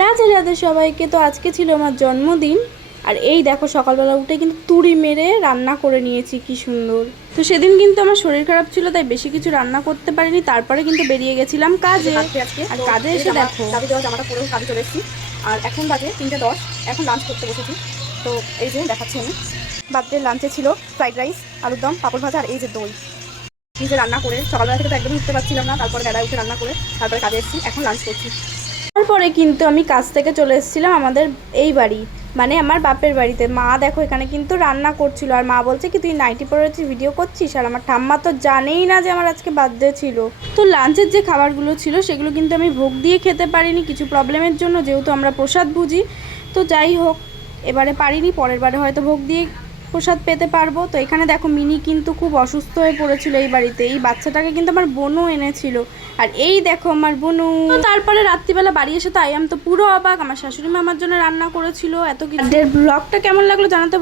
রাধে রাধে সবাইকে। তো আজকে ছিল আমার জন্মদিন, আর এই দেখো সকালবেলা উঠে কিন্তু তুড়ি মেরে রান্না করে নিয়েছি, কি সুন্দর। তো সেদিন কিন্তু আমার শরীর খারাপ ছিল, তাই বেশি কিছু রান্না করতে পারিনি। তারপরে কিন্তু বেরিয়ে গেছিলাম কাজে। আর কাজে এসে দেখো দাবি দেওয়া জামাটা পরেও কাজে চলে এসেছি। আর এখন বাজে 3:10, এখন লাঞ্চ করতে বসেছি। তো এই যে দেখাচ্ছি আমি, বার্থডে লাঞ্চে ছিল ফ্রাইড রাইস, আলুর দম, পাঁপড় ভাজা আর এই যে দই। নিজে রান্না করে সকালবেলা থেকে তো একদমই উঠতে পারছিলাম না, তারপরে বেলায় উঠে রান্না করে তারপরে কাজে এসেছি, এখন লাঞ্চ করছি। তারপরে কিন্তু আমি কাজ থেকে চলে এসেছিলাম আমাদের এই বাড়ি, মানে আমার বাপের বাড়িতে। মা দেখো এখানে কিন্তু রান্না করছিল, আর মা বলছে কি তুই নাইটি পরে ভিডিও করছিস। আর আমার ঠাম্মা তো জানেই না যে আমার আজকে বার্থডে ছিল। তো লাঞ্চের যে খাবারগুলো ছিল সেগুলো কিন্তু আমি ভোগ দিয়ে খেতে পারিনি কিছু প্রবলেমের জন্য, যেহেতু আমরা প্রসাদ বুঝি। তো যাই হোক, এবারে পারিনি, পরের বারে হয়তো ভোগ দিয়ে প্রসাদ পেতে পারবো। তো এখানে দেখো মিনি কিন্তু খুব অসুস্থ হয়ে পড়েছিল এই বাড়িতে। এই বাচ্চাটাকে কিন্তু আমার বোনও এনেছিল, আর এই দেখো আমার বোনু। তো তারপরে রাত্রিবেলা বাড়ি এসে তো আই এম তো পুরো অবাক, আমার শাশুড়ি মা আমার জন্য রান্না করেছিল এত কিছু। ব্লগটা কেমন লাগলো জানাতে